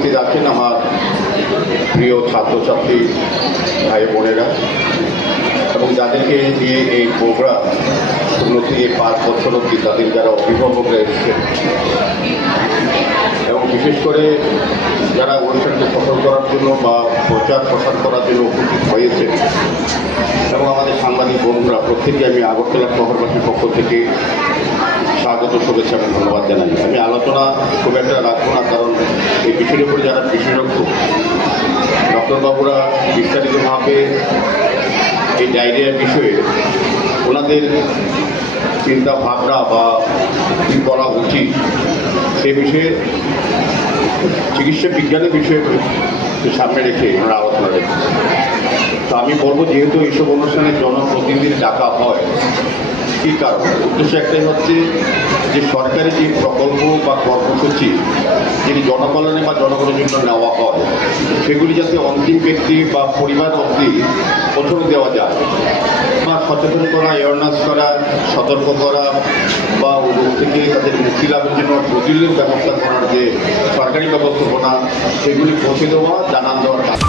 উপস্থিত আছেন আমার প্রিয় ছাত্রছাত্রী ভাই বোনেরা এবং যাদেরকে নিয়ে এই প্রোগ্রাম উন্নতি 5 বছর অব্দি তাদের যারা অভিভাবকরা এসেছেন এবং বিশেষ করে যারা অনুষ্ঠানকে সফল করার জন্য বা প্রচার প্রসার করার জন্য উপস্থিত হয়েছেন এবং আমাদের সাংবাদিক বন্ধুরা প্রত্যেকে আমি আগরতলা শহরবাসীর পক্ষ থেকে স্বাগত, শুভেচ্ছা এবং ধন্যবাদ জানাই। আমি আলোচনা খুব একটা রাখবো না, কারণ এই বিষয়ের উপরে যারা বিশেষজ্ঞ ডক্টরবাবুরা বিস্তারিতভাবে এই ডায়রিয়ার বিষয়ে ওনাদের চিন্তা ভাবনা বা কী করা উচিত সে বিষয়ে চিকিৎসা বিজ্ঞানের বিষয়ে সামনে রেখে ওনারা আলোচনা রেখে। তো আমি বলবো, যেহেতু এইসব অনুষ্ঠানে জনপ্রতিনিধি ডাকা হয়, কী কারণ? উদ্দেশ্য একটাই হচ্ছে যে সরকারি যে প্রকল্প বা কর্মসূচি যেটি জনকল্যাণে বা জনগণের জন্য নেওয়া হয় সেগুলি যাতে অন্তিম ব্যক্তি বা পরিবার অবধি পৌঁছানো দেওয়া যায় বা সচেতন করা, অ্যাওয়ারনেস করা, সতর্ক করা বা রোগ থেকে তাদের মুক্তি লাভের জন্য প্রতিরোধ ব্যবস্থা করার যে সরকারি ব্যবস্থাপনা সেগুলি পৌঁছে দেওয়া, জানান দেওয়ার কাজ।